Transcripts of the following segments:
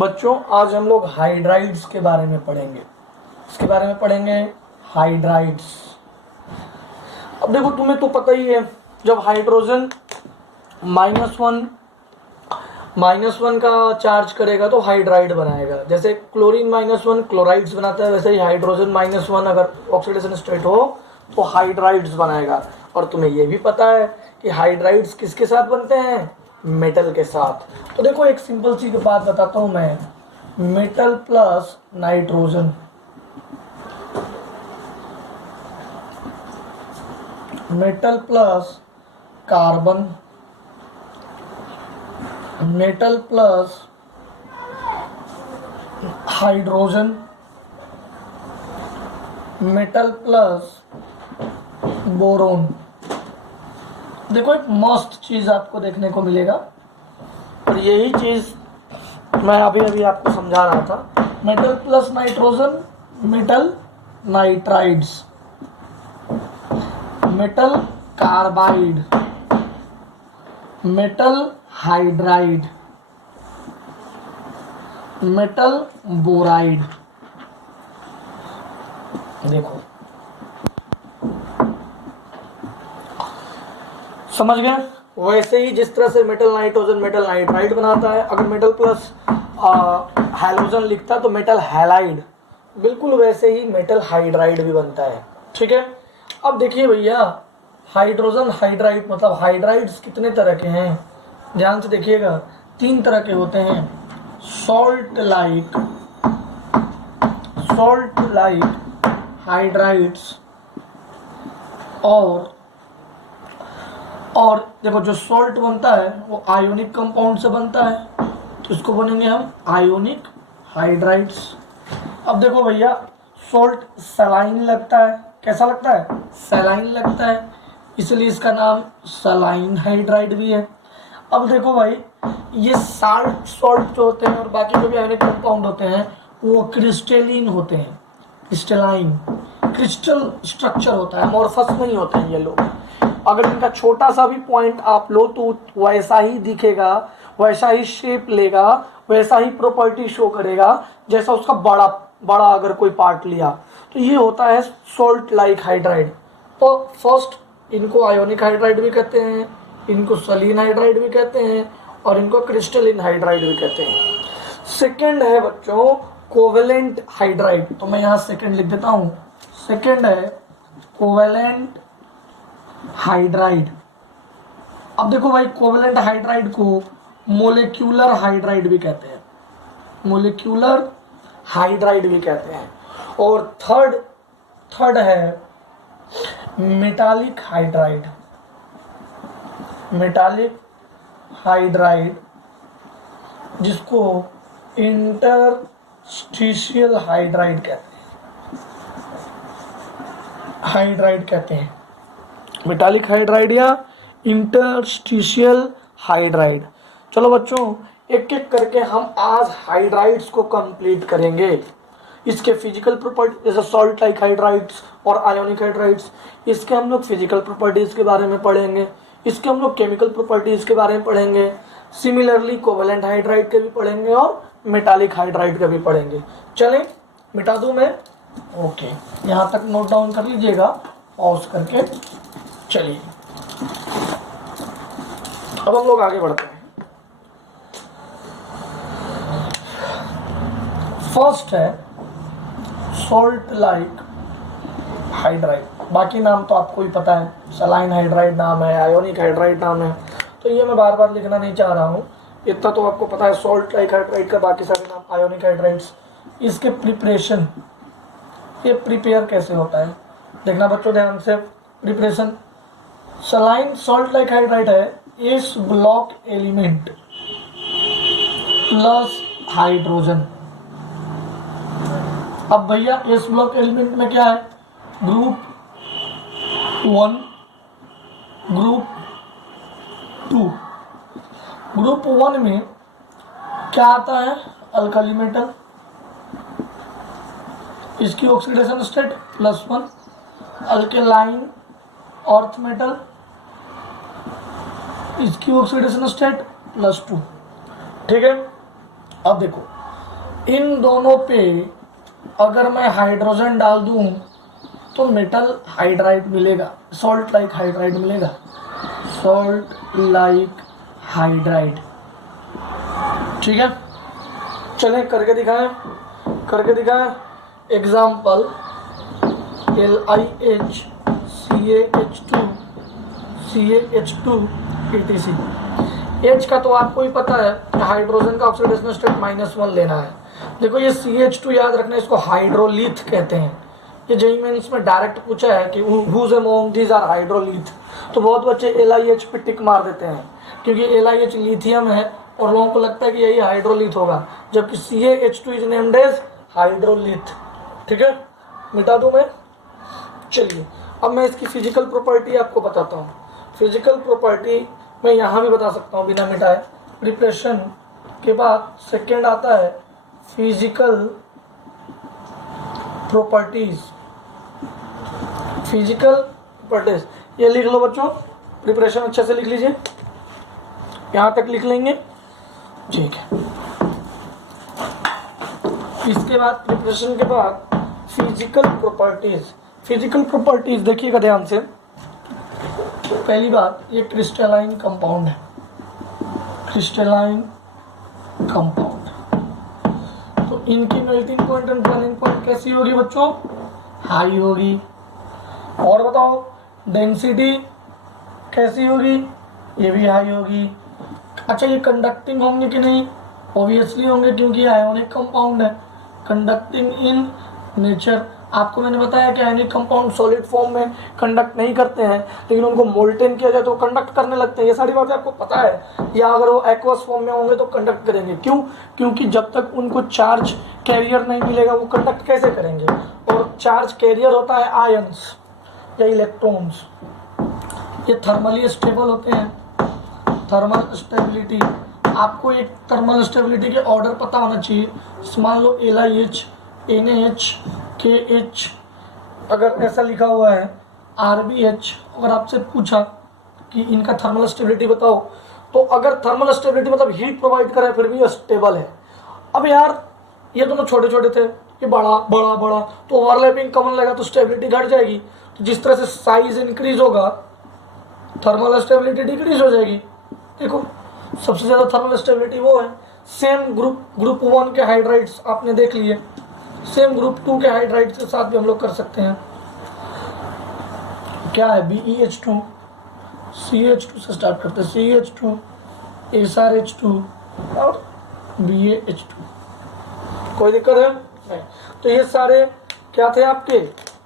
बच्चों आज हम लोग हाइड्राइड्स के बारे में पढ़ेंगे। इसके बारे में पढ़ेंगे हाइड्राइड्स। अब देखो तुम्हें तो पता ही है, जब हाइड्रोजन -1 का चार्ज करेगा तो हाइड्राइड बनाएगा। जैसे क्लोरीन -1 क्लोराइड्स बनाता है, वैसे ही हाइड्रोजन -1 अगर ऑक्सीडेशन स्टेट हो तो हाइड्राइड्स बनाएगा। और तुम्हें ये भी पता है कि हाइड्राइड्स किसके साथ बनते हैं? मेटल के साथ। तो देखो एक सिंपल सी बात बताता हूं मैं, metal plus nitrogen, metal plus carbon, metal plus hydrogen, metal plus boron. देखो एक मस्त चीज आपको देखने को मिलेगा, और यही चीज मैं अभी अभी आपको समझा रहा था। Metal plus nitrogen, metal nitrides, metal carbide, metal hydride, metal boride. देखो समझ गए? वैसे ही जिस तरह से मेटल नाइट्रोजन मेटल नाइट्राइड बनाता है, अगर मेटल प्लस हैलोजन लिखता तो मेटल हैलाइड, बिल्कुल वैसे ही मेटल हाइड्राइड भी बनता है। ठीक है, अब देखिए भैया, हाइड्रोजन हाइड्राइड मतलब हाइड्राइड्स कितने तरह के हैं? ध्यान से देखिएगा, 3 तरह के होते हैं। सॉल्ट लाइक हाइड्राइड्स, और देखो जो सॉल्ट बनता है वो आयोनिक कंपाउंड से बनता है, तो इसको बनेंगे हम आयोनिक हाइड्राइड्स। अब देखो भैया, सॉल्ट सलाइन लगता है। कैसा लगता है? सलाइन लगता है, इसलिए इसका नाम सलाइन हाइड्राइड भी है। अब देखो भाई, ये सॉल्ट जो होते हैं और बाकी जो भी आयोनिक कंपाउंड होते हैं वो क्रिस्टलीन होते हैं। क्रिस्टल स्ट्रक्चर होता है, अमोर्फस नहीं होते हैं ये लोग। अगर इनका छोटा सा भी पॉइंट आप लो तो वैसा ही दिखेगा, वैसा ही शेप लेगा, वैसा ही प्रॉपर्टी शो करेगा जैसा उसका बड़ा अगर कोई पार्ट लिया। तो ये होता है सॉल्ट लाइक हाइड्राइड। तो फर्स्ट इनको आयोनिक हाइड्राइड भी कहते हैं, इनको सलीन हाइड्राइड भी कहते हैं, और इनको क्रिस्टलिन हाइड्राइड भी कहते हैं। सेकेंड है बच्चों कोवेलेंट हाइड्राइड, तो मैं यहाँ सेकेंड लिख देता हूँ। सेकेंड है कोवेलेंट हाइड्राइड। अब देखो भाई, कोवेलेंट हाइड्राइड को मोलिक्यूलर हाइड्राइड भी कहते हैं, मोलिक्यूलर हाइड्राइड भी कहते हैं। और थर्ड है मेटालिक हाइड्राइड, मेटालिक हाइड्राइड जिसको इंटरस्टिशियल हाइड्राइड कहते हैं, मेटालिक हाइड्राइड या इंटरस्टिशियल हाइड्राइड। चलो बच्चों, एक एक करके हम आज हाइड्राइड्स को कंप्लीट करेंगे। इसके फिजिकल प्रॉपर्टी, जैसे सॉल्ट लाइक हाइड्राइड्स और आयोनिक हाइड्राइड्स, इसके हम लोग फिजिकल प्रॉपर्टीज के बारे में पढ़ेंगे, इसके हम लोग केमिकल प्रॉपर्टीज के बारे में पढ़ेंगे। सिमिलरली कोवेलेंट हाइड्राइड के भी पढ़ेंगे और मेटालिक हाइड्राइड का भी पढ़ेंगे। चलें, मिटा दूं मैं? ओके, यहाँ तक नोट डाउन कर लीजिएगा, पॉज करके चलिए। अब हम लोग आगे बढ़ते हैं। फर्स्ट है सॉल्ट लाइक हाइड्राइड। बाकी नाम तो आपको ही पता है, सलाइन हाइड्राइड नाम है, आयोनिक हाइड्राइड नाम है, तो ये मैं बार बार लिखना नहीं चाह रहा हूँ, इतना तो आपको पता है। सॉल्ट लाइक हाइड्राइड का बाकी सारे नाम आयोनिक हाइड्राइड्स। इसके प्रिपरेशन, ये प्रिपेयर कैसे होता है देखना बच्चों ध्यान से। Preparation, saline salt like hydride है इस ब्लॉक एलिमेंट प्लस हाइड्रोजन। अब भैया इस ब्लॉक एलिमेंट में क्या है? Group 1, group 2। ग्रुप 1 में क्या आता है? अल्कली मेटल, इसकी oxidation state +1, alkaline earth metal, इसकी ऑक्सीडेशन स्टेट +2। ठीक है, अब देखो इन दोनों पे अगर मैं हाइड्रोजन डाल दूं तो मेटल हाइड्राइड मिलेगा, सॉल्ट लाइक हाइड्राइड मिलेगा, सॉल्ट लाइक हाइड्राइड। ठीक है, चलें करके दिखाएं, example LiH CaH2 etc। H का तो आपको ही पता है, हाइड्रोजन का ऑक्सीडेशन स्टेट -1 लेना है। देखो ये CH2 याद रखना, इसको हाइड्रोलिथ कहते हैं। ये जेईई मेंस में डायरेक्ट पूछा है कि whose among these are hydrolith, तो बहुत बच्चे LiH पे टिक मार देते हैं क्योंकि LiH लिथियम है और लोगों को लगता है कि यही हाइड्रोलिथ होगा, जबकि CaH2 is named as hydrolith. ठीक है, मिटा दूं मैं। चलिए अब मैं इसकी फिजिकल प्रॉपर्टी आपको बताता हूँ। फिजिकल प्रॉपर्टी मैं यहाँ भी बता सकता हूँ बिना मिटाए। प्रिपरेशन के बाद सेकेंड आता है फिजिकल प्रॉपर्टीज। फिजिकल प्रॉपर्टीज ये लिख लो बच्चों, प्रिपरेशन अच्छे से लिख लीजिए, यहाँ तक लिख लेंगे। ठीक है, इसके बाद प्रिपरेशन के बाद फिजिकल प्रॉपर्टीज। फिजिकल प्रॉपर्टीज देखिएगा ध्यान से। पहली बात, ये क्रिस्टलाइन कंपाउंड है, क्रिस्टलाइन कंपाउंड, तो इनकी melting point and boiling point कैसी होगी बच्चों? हाई होगी। और बताओ डेंसिटी कैसी होगी? ये भी हाई होगी। अच्छा ये कंडक्टिंग होंगे कि नहीं? ऑब्वियसली होंगे क्योंकि आयोनिक कंपाउंड है। कंडक्टिंग इन नेचर, आपको मैंने बताया कि आयोनिक कंपाउंड सॉलिड फॉर्म में कंडक्ट नहीं करते हैं, लेकिन उनको मोल्टेन किया जाए तो कंडक्ट करने लगते हैं। ये सारी बातें आपको पता है। या अगर वो एक्वस फॉर्म में होंगे तो कंडक्ट करेंगे। क्यों? क्योंकि जब तक उनको चार्ज कैरियर नहीं मिलेगा वो कंडक्ट कैसे करेंगे? और चार्ज कैरियर होता है आयंस या इलेक्ट्रॉन्स। ये थर्मली स्टेबल होते हैं। थर्मल स्टेबिलिटी, आपको एक थर्मल स्टेबिलिटी के ऑर्डर पता होना चाहिए। मान लो LiH NaH KH, अगर ऐसा लिखा हुआ है RbH, अगर आपसे पूछा कि इनका थर्मल स्टेबिलिटी बताओ, तो अगर थर्मल स्टेबिलिटी मतलब हीट प्रोवाइड करे फिर भी स्टेबल है। अब यार ये दोनों छोटे छोटे थे, ये बड़ा बड़ा बड़ा, तो ओवरलैपिंग कॉमन लगा तो स्टेबिलिटी घट जाएगी। तो जिस तरह से साइज इंक्रीज होगा थर्मल स्टेबिलिटी डिक्रीज हो जाएगी। देखो सबसे ज़्यादा थर्मल स्टेबिलिटी वो है। सेम ग्रुप 1 के हाइड्राइड्स आपने देख लिए, सेम ग्रुप 2 के हाइड्राइड्स के साथ भी हम लोग कर सकते हैं। क्या है? BeH2 CH2 से स्टार्ट करते हैं, CH2 SrH2 और BaH2। कोई दिक्कत है? नहीं। तो ये सारे क्या थे आपके?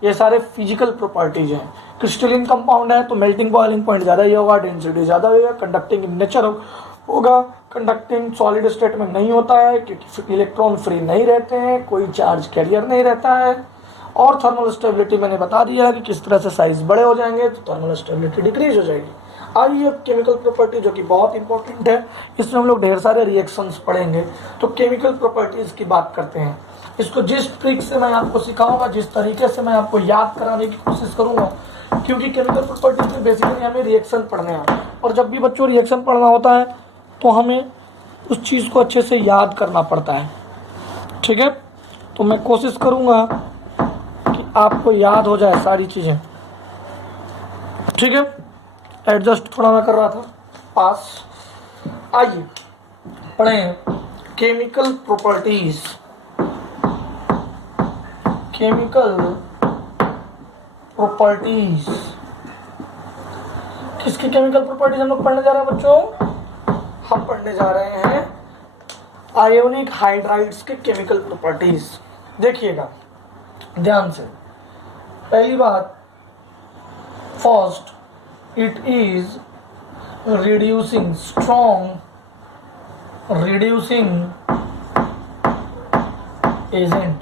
ये सारे फिजिकल प्रॉपर्टीज हैं। क्रिस्टलिन कंपाउंड है तो मेल्टिंग बॉइलिंग पॉइंट ज़्यादा ही होगा, डेंसिटी ज़्यादा होगा, कंडक्टिंग इन नेचर होगा। कंडक्टिंग सॉलिड स्टेट में नहीं होता है क्योंकि इलेक्ट्रॉन फ्री नहीं रहते हैं, कोई चार्ज कैरियर नहीं रहता है। और थर्मल स्टेबिलिटी मैंने बता दिया कि किस तरह से साइज बड़े हो जाएंगे तो थर्मल स्टेबिलिटी डिक्रीज हो जाएगी। आइए अब केमिकल प्रॉपर्टी जो कि बहुत इंपॉर्टेंट है, इसमें हम लोग ढेर सारे रिएक्शंस पढ़ेंगे। तो केमिकल प्रॉपर्टीज की बात करते हैं। इसको जिस ट्रिक से मैं आपको सिखाऊंगा, जिस तरीके से मैं आपको याद कराने की कोशिश करूंगा, क्योंकि केमिकल प्रॉपर्टीज में बेसिकली हमें रिएक्शन पढ़ने हैं, और जब भी बच्चों रिएक्शन पढ़ना होता है तो हमें उस चीज़ को अच्छे से याद करना पड़ता है। ठीक है, तो मैं कोशिश करूंगा कि आपको याद हो जाए सारी चीज़ें। ठीक है, एडजस्ट थोड़ा मैं कर रहा था पास। आइए पढ़ें केमिकल प्रॉपर्टीज। केमिकल प्रॉपर्टीज, किसकी केमिकल प्रॉपर्टीज हम लोग पढ़ने जा रहे हैं बच्चों? हम पढ़ने जा रहे हैं आयोनिक हाइड्राइड्स के केमिकल प्रॉपर्टीज। देखिएगा ध्यान से। पहली बात, first, it is reducing, strong reducing agent.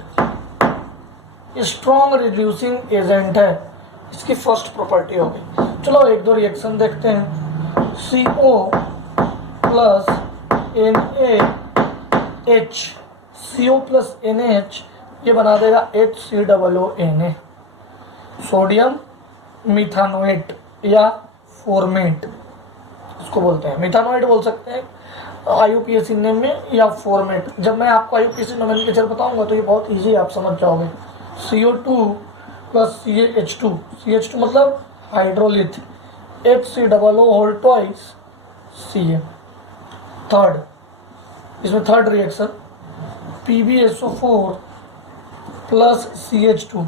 Strong reducing agent है, इसकी फर्स्ट प्रॉपर्टी होगी। चलो एक दो रिएक्शन देखते हैं। CO plus NaH, CO plus NaH ये बना देगा HCOONA, सोडियम मिथानोएट या फॉर्मेट इसको बोलते हैं। मिथानोएट बोल सकते हैं, IUPAC नेम में या फॉर्मेट। जब मैं आपको IUPAC नोमेनक्लेचर बताऊंगा तो ये बहुत ईजी आप समझ जाओगे। CO2 प्लस CaH2, CH2 मतलब hydrolith, HCOO whole twice Ca। Third, इसमें third reaction PbSO4 plus CH2,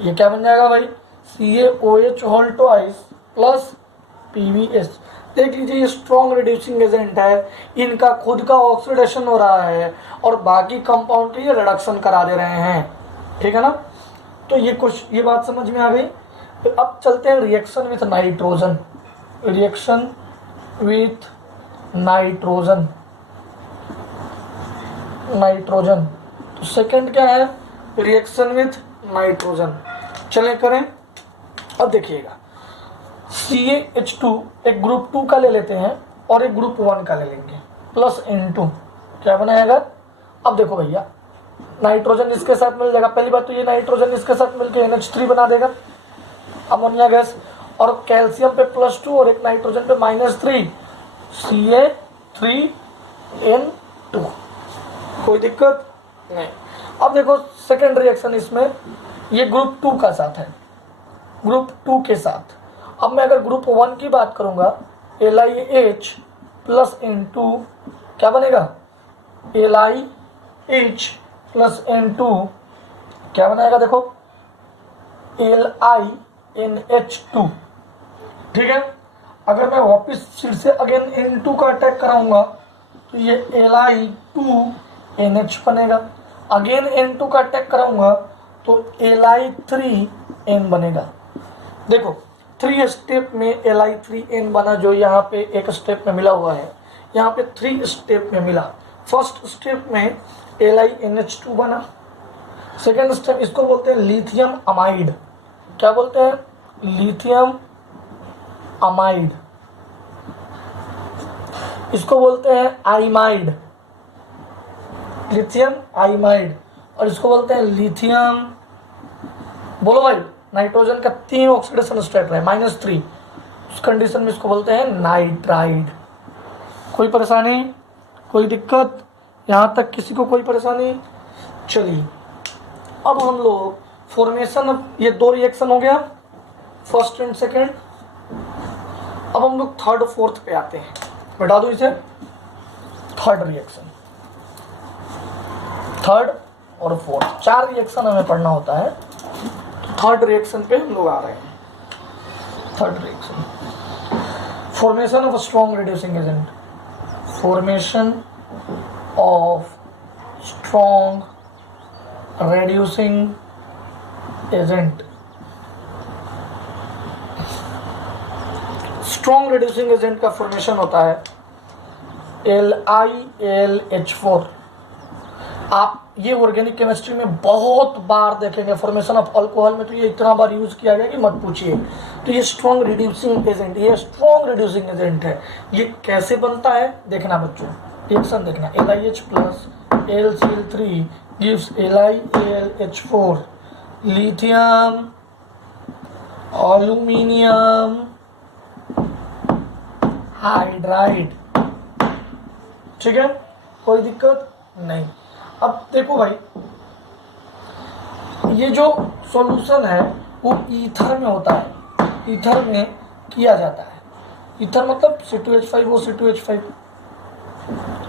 ये क्या बन जाएगा भाई, CaOH whole twice plus PbS। देख लीजिए ये स्ट्रॉन्ग रिड्यूसिंग एजेंट है, इनका खुद का ऑक्सीडेशन हो रहा है और बाकी कंपाउंड के ये रिडक्शन करा दे रहे हैं, ठीक है ना। तो ये कुछ ये बात समझ में आ गई। तो अब चलते हैं reaction with nitrogen, reaction with nitrogen, nitrogen. तो सेकंड क्या है, रिएक्शन विथ नाइट्रोजन। चले करें। अब देखिएगा CaH2 एक ग्रुप 2 का ले लेते हैं और एक ग्रुप 1 का ले लेंगे, प्लस N2 क्या बनाएगा। अब देखो भैया नाइट्रोजन इसके साथ मिल जाएगा, पहली बात तो ये नाइट्रोजन इसके साथ मिलकर NH3 बना देगा अमोनिया गैस, और कैल्शियम पे +2 और एक नाइट्रोजन पे -3 Ca3N2, कोई दिक्कत नहीं। अब देखो सेकेंड रिएक्शन इसमें, ये ग्रुप 2 का साथ है, ग्रुप 2 के साथ। अब मैं अगर ग्रुप 1 की बात करूंगा, LiH प्लस N2 क्या बनेगा, LiH प्लस N2 क्या बनाएगा, देखो LiNH2, ठीक है। अगर मैं वापस फिर से अगेन N2 का अटैक कराऊंगा तो ये Li2NH बनेगा, अगेन N2 का अटैक कराऊंगा तो Li3N बनेगा। देखो 3 स्टेप में Li3N बना, जो यहाँ पे एक स्टेप में मिला हुआ है, यहाँ पे 3 स्टेप में मिला। फर्स्ट स्टेप में LiNH2 बना, सेकेंड स्टेप इसको बोलते हैं लिथियम अमाइड, क्या बोलते हैं, लिथियम अमाइड, इसको बोलते हैं आइमाइड, लिथियम आइमाइड, और इसको बोलते हैं लिथियम, बोलो भाई, नाइट्रोजन का 3 ऑक्सीडेशन स्टेट है, -3, उस कंडीशन में इसको बोलते हैं नाइट्राइड। कोई परेशानी, कोई दिक्कत, यहाँ तक किसी को कोई परेशानी। चलिए अब हम लोग फॉर्मेशन, ये 2 रिएक्शन हो गया, फर्स्ट एंड सेकेंड। अब हम लोग थर्ड फोर्थ पे आते हैं, बैठा दो इसे, थर्ड रिएक्शन, थर्ड और फोर्थ 4 रिएक्शन हमें पढ़ना होता है। थर्ड रिएक्शन पे हम लोग आ रहे हैं। Third reaction, formation of strong reducing agent, formation of strong reducing agent. Strong reducing agent का फॉर्मेशन होता है LiLH4। आप ये ऑर्गेनिक केमिस्ट्री में बहुत बार देखेंगे, फॉर्मेशन ऑफ अल्कोहल में तो ये इतना बार यूज किया गया कि मत पूछिए। तो ये स्ट्रॉन्ग रिड्यूसिंग एजेंट, ये स्ट्रॉन्ग रिड्यूसिंग एजेंट है। ये कैसे बनता है देखना बच्चों, रिएक्शन देखना, LiH plus LCl3 gives LiAlH4, lithium aluminium hydride, ठीक है, कोई दिक्कत नहीं। अब देखो भाई, ये जो सॉल्यूशन है वो ईथर में होता है, ईथर में किया जाता है। ईथर मतलब C2H5O C2H5,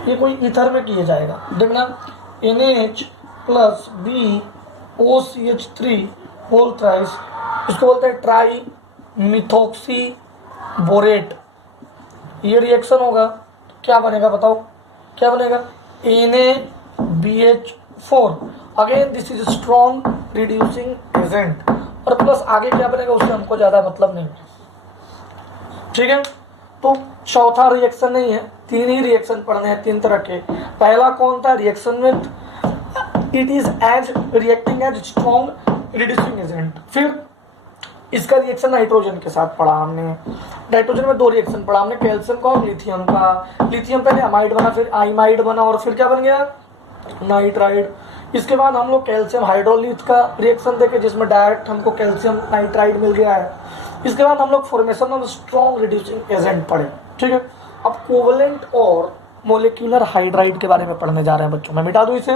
ये कोई ईथर में किया जाएगा। देखना NH plus BOCH3 whole thrice, इसको बोलते हैं ट्राई मिथॉक्सी बोरेट। ये रिएक्शन होगा तो क्या बनेगा बताओ, क्या बनेगा, NaBH4, again this is strong reducing agent, और प्लस आगे क्या बनेगा उससे हमको ज़्यादा मतलब नहीं, ठीक है। तो चौथा रिएक्शन नहीं है, 3 ही रिएक्शन पढ़ने हैं, 3 तरह के। पहला कौन था, reaction with, it is as reacting as strong reducing agent. फिर इसका रिएक्शन नाइट्रोजन के साथ पढ़ा हमने, नाइट्रोजन में 2 रिएक्शन पढ़ा हमने, कैल्शियम का और लिथियम का। लिथियम पहले अमाइड बना, फिर आइमाइड बना, और फिर क्या बन गया, नाइट्राइड। इसके बाद हम लोग कैल्शियम हाइड्रोलिथ का रिएक्शन देखे, जिसमें डायरेक्ट हमको कैल्शियम नाइट्राइड मिल गया है। इसके बाद हम लोग formation of strong reducing agent पढ़े, ठीक है। अब कोवलेंट और मोलिकुलर हाइड्राइड के बारे में पढ़ने जा रहे हैं बच्चों। मैं मिटा दूं इसे।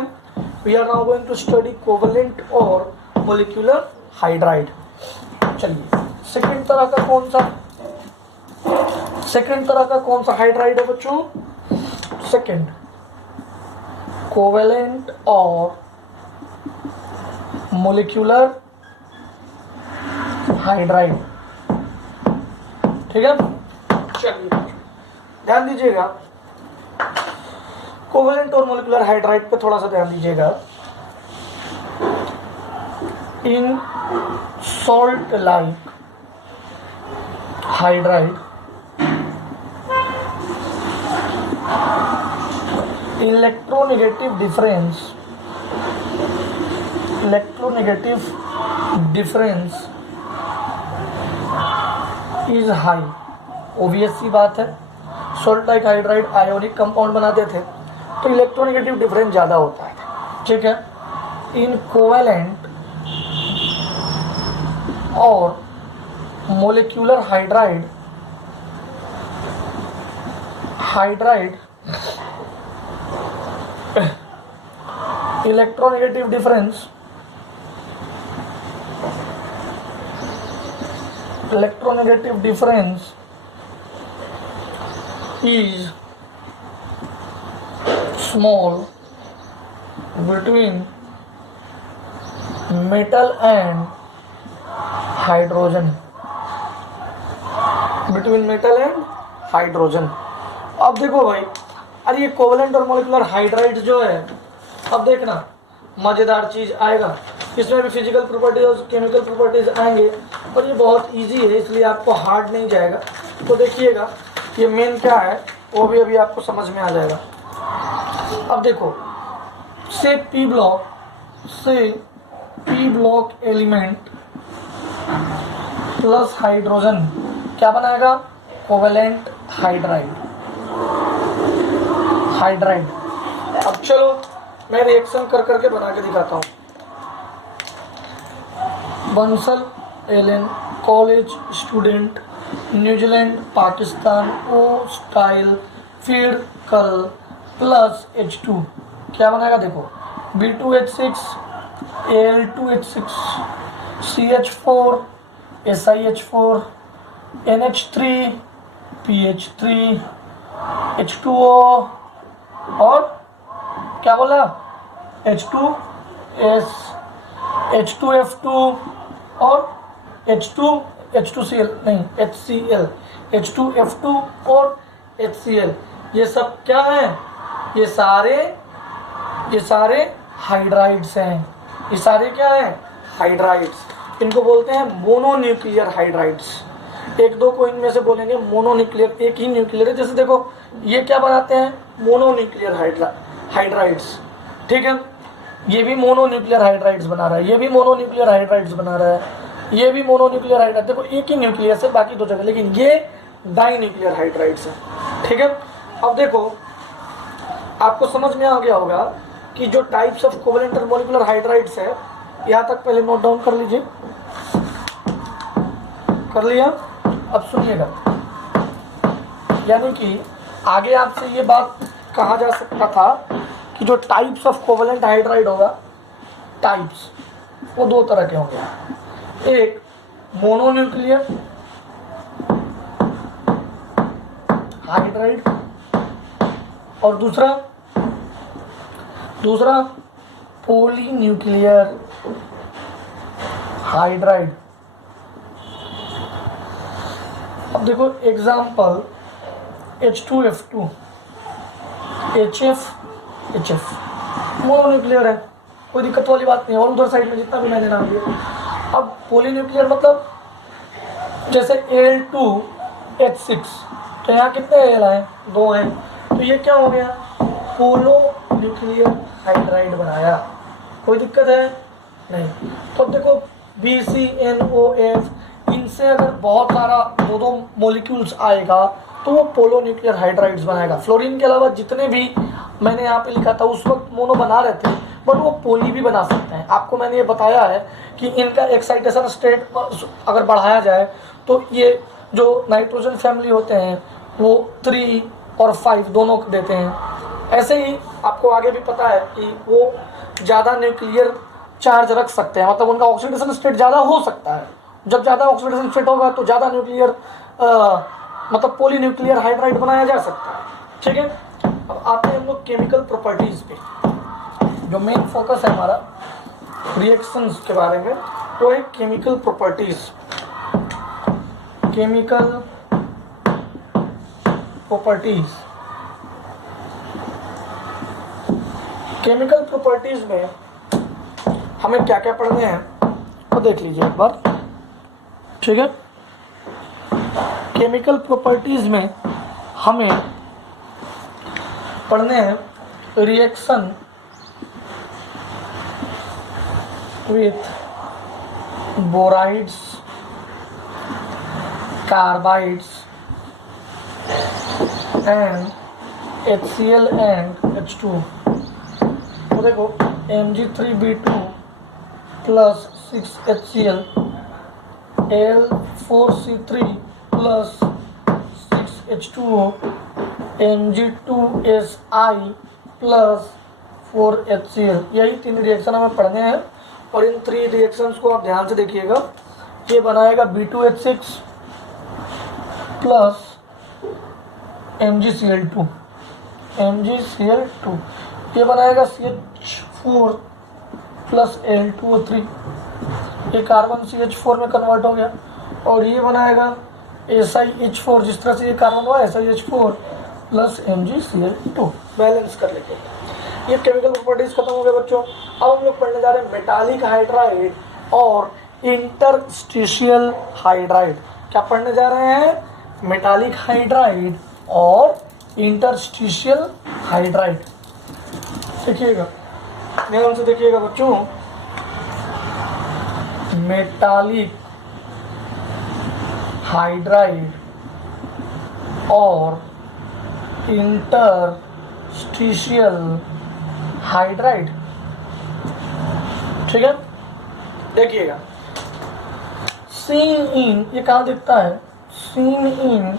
We are now going to study covalent और मोलिकुलर हाइड्राइड। चलिए सेकंड तरह का कौन सा हाइड्राइड है बच्चों? सेकंड, कोवेलेंट और मोलिकुलर हाइड्राइड। ठीक है, चलिए ध्यान दीजिएगा, कोवेलेंट और मोलिकुलर हाइड्राइड पे थोड़ा सा ध्यान दीजिएगा। इन salt like hydride electronegative difference is high. Obvious सी बात है, salt like hydride ionic compound बनाते थे तो इलेक्ट्रोनेगेटिव डिफरेंस ज़्यादा होता है। ठीक है, इन कोवेलेंट और molecular hydride electronegative difference is small between metal and hydrogen। अब देखो भाई, अरे ये कोवेलेंट और मोलिकुलर हाइड्राइड जो है, अब देखना मजेदार चीज आएगा, इसमें भी फिजिकल प्रॉपर्टीज और केमिकल प्रॉपर्टीज आएंगे और ये बहुत इजी है इसलिए आपको हार्ड नहीं जाएगा। तो देखिएगा ये मेन क्या है वो भी अभी आपको समझ में आ जाएगा। अब देखो, से P block element plus hydrogen क्या बनाएगा? Covalent hydride. अब चलो मैं रिएक्शन कर करके बना के दिखाता हूँ। Bansal Allen, college student, New Zealand Pakistan, ओ स्टाइल फीड कल प्लस H2 क्या बनाएगा? देखो B2H6 Al2H6 CH4 SiH4 NH3 PH3 H2O और क्या बोला? H2S H2F2 और H2Cl नहीं HCl H2F2 और HCl। ये सब क्या है? ये सारे हाइड्राइड्स हैं। ये सारे क्या है? हाइड्राइड्स। इनको बोलते हैं मोनोन्यूक्लियर हाइड्राइड्स। एक दो को इनमें से बोलेंगे मोनोन्यूक्लियर, एक ही न्यूक्लियर है। जैसे देखो ये क्या बनाते हैं? Mononuclear hydrides. ठीक है, ये भी मोनोन्यूक्लियर हाइड्राइड्स बना रहा है, ये भी मोनोन्यूक्लियर हाइड्राइड्स बना रहा है, ये भी मोनोन्यूक्लियर हाइड्राइड। देखो एक ही न्यूक्लियस है बाकी दो जगह, लेकिन ये डाई न्यूक्लियर हाइड्राइड्स है। ठीक है, अब देखो आपको समझ में आ गया होगा कि जो टाइप्स ऑफ कोवेलेंट और मोलिकुलर हाइड्राइड्स है, यहाँ तक पहले नोट डाउन कर लीजिए। कर लिया? अब सुनिएगा, यानी कि आगे आपसे ये बात कहा जा सकता था कि जो टाइप्स ऑफ कोवेलेंट हाइड्राइड होगा, टाइप्स वो दो तरह के होंगे, एक मोनोन्यूक्लियर हाइड्राइड और दूसरा पॉलीन्यूक्लियर हाइड्राइड। अब देखो एग्जाम्पल H2F2 HF मोनोन्यूक्लियर है, कोई दिक्कत वाली बात नहीं है, और उधर साइड में जितना भी मैंने नाम लिया। अब पॉलीन्यूक्लियर मतलब जैसे Al2H6, तो यहाँ कितने एल हैं? 2 हैं, तो ये क्या हो गया? पोलो न्यूक्लियर हाइड्राइड बनाया। कोई दिक्कत है? नहीं। तो अब देखो BCNOF, इनसे अगर बहुत सारा दो मॉलिक्यूल्स आएगा तो वो पोलो न्यूक्लियर हाइड्राइड्स बनाएगा। फ्लोरीन के अलावा जितने भी मैंने यहाँ पे लिखा था उस वक्त मोनो बना रहे थे, बट वो पोली भी बना सकते हैं। आपको मैंने ये बताया है कि इनका एक्साइटेशन स्टेट अगर बढ़ाया जाए तो ये जो नाइट्रोजन फैमिली होते हैं वो 3 और 5 दोनों को देते हैं। ऐसे ही आपको आगे भी पता है कि वो ज़्यादा न्यूक्लियर चार्ज रख सकते हैं, मतलब उनका ऑक्सीडेशन स्टेट ज़्यादा हो सकता है। जब ज़्यादा ऑक्सीडेशन स्टेट होगा तो ज़्यादा न्यूक्लियर मतलब पॉलीन्यूक्लियर हाइड्राइड बनाया जा सकता है। ठीक है, अब आते हैं हम लोग केमिकल प्रॉपर्टीज़ पे। जो मेन फोकस है हमारा रिएक्शंस के बारे में वो है chemical properties. Chemical properties, chemical properties में हमें क्या क्या पढ़ने हैं तो देख लीजिए एक बार। ठीक है, केमिकल प्रॉपर्टीज़ में हमें पढ़ने हैं reaction with borides, carbides and HCl and H2। तो देखो Mg3B2 plus 6HCl, Al4C3 plus 6H2O, Mg2Si plus 4HCl। यही 3 रिएक्शन हमें पढ़ने हैं और इन 3 रिएक्शंस को आप ध्यान से देखिएगा। ये बनाएगा B2H6 प्लस MgCl2, ये बनाएगा CH4 प्लस Al2O3, ये कार्बन CH4 में कन्वर्ट हो गया, और ये बनाएगा SiH4, जिस तरह से ये कार्बन हुआ SiH4 प्लस MgCl2। बैलेंस कर लेंगे। ये केमिकल प्रॉपर्टीज खत्म हो गए बच्चों। अब हम लोग पढ़ने जा रहे हैं मेटालिक हाइड्राइड और इंटरस्टिशियल हाइड्राइड। क्या पढ़ने जा रहे हैं? मेटालिक हाइड्राइड और इंटरस्टिशियल हाइड्राइड। देखिएगा, ध्यान से देखिएगा बच्चों। मेटालिक हाइड्राइड और इंटरस्टिशियल हाइड्राइड। ठीक है, देखिएगा। सीन इन, ये कहाँ दिखता है? Seen in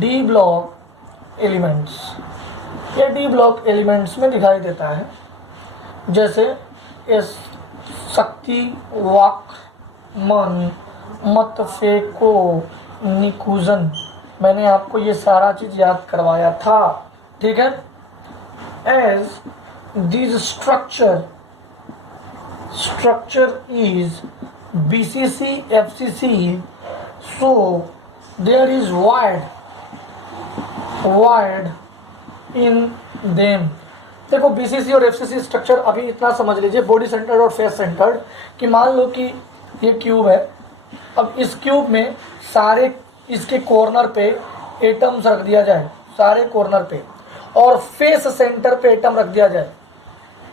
D block elements. ये डी ब्लॉक एलिमेंट्स में दिखाई देता है, जैसे इस शक्ति, वाक, मन, मत फेंको, निकुजन। मैंने आपको ये सारा चीज याद करवाया था। ठीक है, as this structure is BCC FCC, so there is void in them। देखो BCC और FCC स्ट्रक्चर अभी इतना समझ लीजिए, बॉडी सेंटर्ड और फेस सेंटर्ड, कि मान लो कि ये क्यूब है। अब इस क्यूब में सारे इसके कॉर्नर पे एटम्स रख दिया जाए, सारे कॉर्नर पे, और फेस सेंटर पे एटम रख दिया जाए,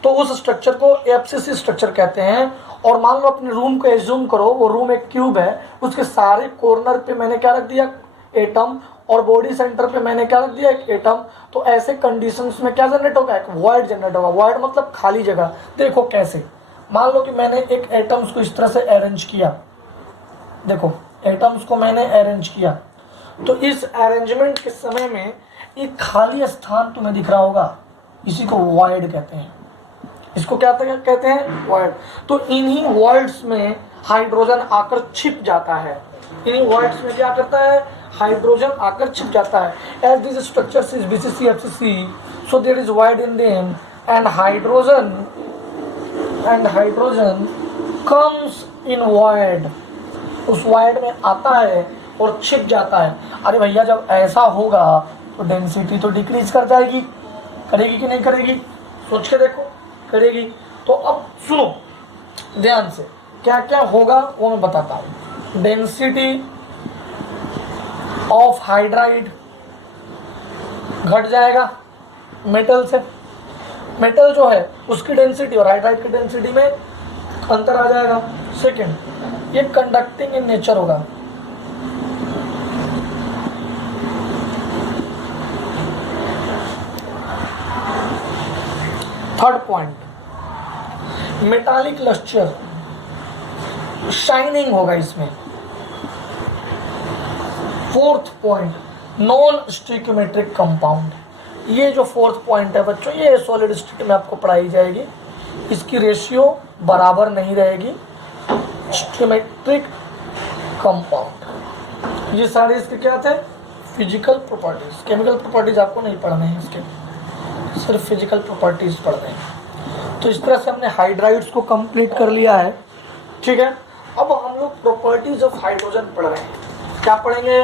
तो उस स्ट्रक्चर को एफसीसी स्ट्रक्चर कहते हैं। और मान लो अपने रूम को एज्यूम करो, वो रूम एक क्यूब है, उसके सारे कॉर्नर पे मैंने क्या रख दिया? एटम, और बॉडी सेंटर पे मैंने क्या रख दिया? एक एटम। तो ऐसे कंडीशंस में क्या जनरेट होगा? एक वॉइड जनरेट होगा। वॉइड मतलब खाली जगह। देखो कैसे, मान लो कि मैंने एक एटम्स को इस तरह से अरेंज किया। देखो एटम्स को मैंने अरेंज किया, तो इस अरेंजमेंट के समय में एक खाली स्थान तुम्हें दिख रहा होगा, इसी को वॉइड कहते हैं। इसको क्या कहते हैं? वॉइड। तो इन्हीं वॉइड्स में हाइड्रोजन आकर छिप जाता है। इन्हीं वॉइड्स में क्या करता है? हाइड्रोजन आकर छिप जाता है। As this structures is BCC FCC, so there is void in them, and hydrogen comes in void। उस void में आता है और छिप जाता है। अरे भैया, जब ऐसा होगा तो डेंसिटी तो डिक्रीज कर जाएगी, करेगी कि नहीं करेगी? सोच के देखो, करेगी। तो अब सुनो ध्यान से, क्या क्या होगा वो मैं बताता हूँ। डेंसिटी ऑफ हाइड्राइड घट जाएगा मेटल से। मेटल जो है उसकी डेंसिटी और हाइड्राइड की डेंसिटी में अंतर आ जाएगा। सेकंड, ये कंडक्टिंग इन नेचर होगा। Third point, metallic lustre, shining होगा इसमें। Fourth point, non stoichiometric compound, ये जो फोर्थ पॉइंट है बच्चों, ये सॉलिड स्टेट में आपको पढ़ाई जाएगी। इसकी रेशियो बराबर नहीं रहेगी। स्टिक्योमेट्रिक कंपाउंड, ये सारे इसके क्या थे, फिजिकल प्रॉपर्टीज। केमिकल प्रॉपर्टीज आपको नहीं पढ़ने हैं, इसके सिर्फ फिजिकल प्रॉपर्टीज पढ़ने हैं। तो इस तरह से हमने हाइड्राइड्स को कंप्लीट कर लिया है, ठीक है। अब हम लोग प्रॉपर्टीज ऑफ हाइड्रोजन पढ़ रहे हैं। क्या पढ़ेंगे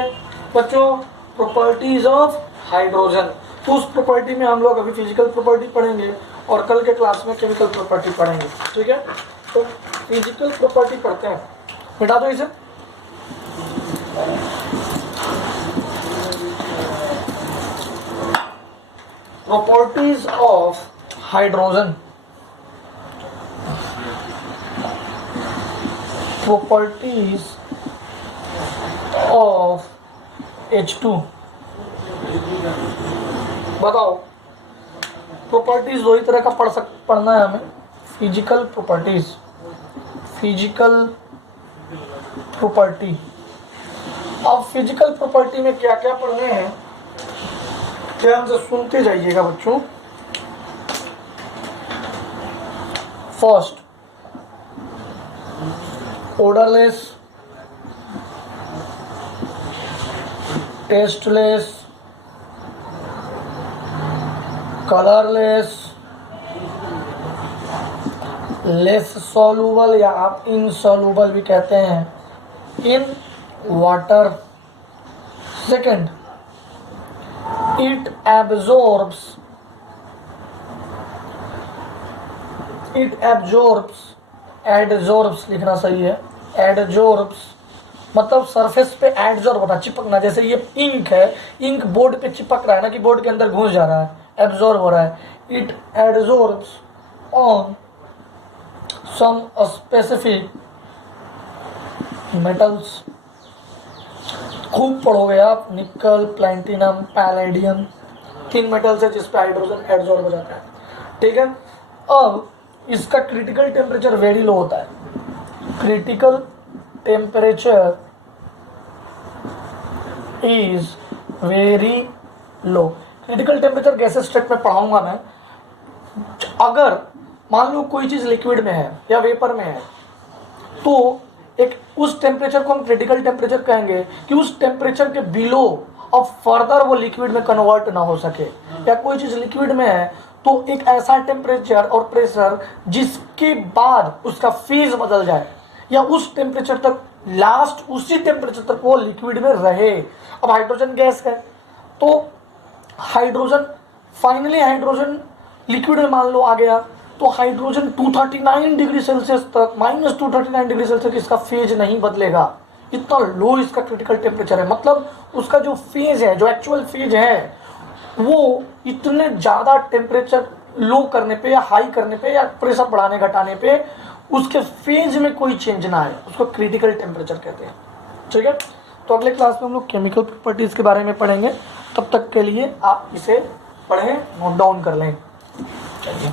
बच्चों, प्रॉपर्टीज ऑफ हाइड्रोजन। तो उस प्रॉपर्टी में हम लोग अभी फिजिकल प्रॉपर्टी पढ़ेंगे और कल के क्लास में केमिकल प्रॉपर्टी पढ़ेंगे, ठीक है। तो फिजिकल प्रॉपर्टी पढ़ते हैं, मिटा दो इसे। Properties of hydrogen, properties of H2। बताओ, प्रॉपर्टीज दो ही तरह का पढ़ना है हमें। Physical properties, physical property. अब फिजिकल प्रॉपर्टी में क्या क्या पढ़ने हैं, ध्यान से सुनते जाइएगा बच्चों। First, odorless, tasteless, colorless, less soluble या आप इनसॉल्युबल भी कहते हैं in water. Second, it absorbs, adsorbs लिखना सही है, एडजॉर्ब्स मतलब सरफेस पे एडजॉर्ब होना, चिपकना। जैसे ये इंक है, इंक बोर्ड पे चिपक रहा है ना, कि बोर्ड के अंदर घुस जा रहा है, एब्जॉर्ब हो रहा है। It adsorbs on some specific metals. खूब पढ़ोगे आप, निकल, प्लैटिनम, पैलेडियम, 3 मेटल्स है जिस पे हाइड्रोजन एडजॉर्ब हो जाता है, ठीक है। अब इसका क्रिटिकल टेम्परेचर वेरी लो होता है। Critical temperature is very low. Critical temperature gases state में पढ़ाऊंगा मैं। अगर मान लो कोई चीज लिक्विड में है या वेपर में है, तो एक उस टेम्परेचर को हम क्रिटिकल टेम्परेचर कहेंगे कि उस टेम्परेचर के बिलो अब फर्दर वो लिक्विड में कन्वर्ट ना हो सके। या कोई चीज लिक्विड में है तो एक ऐसा टेम्परेचर और प्रेशर जिसके बाद उसका फेज बदल जाए, या उस टेम्परेचर तक लास्ट, उसी टेम्परेचर तक वो लिक्विड में रहे। अब हाइड्रोजन गैस है, तो हाइड्रोजन फाइनली हाइड्रोजन लिक्विड में मान लो आ गया, तो हाइड्रोजन 239 डिग्री सेल्सियस तक, -239 डिग्री सेल्सियस इसका फेज नहीं बदलेगा। इतना लो इसका क्रिटिकल टेम्परेचर है। मतलब उसका जो फेज है, जो एक्चुअल फेज है, वो इतने ज़्यादा टेम्परेचर लो करने पे या हाई करने पे या प्रेशर बढ़ाने घटाने पे उसके फेज में कोई चेंज ना आए, उसको क्रिटिकल टेम्परेचर कहते हैं, ठीक है। तो अगले क्लास में हम लोग केमिकल प्रॉपर्टीज़ के बारे में पढ़ेंगे। तब तक के लिए आप इसे पढ़ें, नोट डाउन कर लें। चलिए।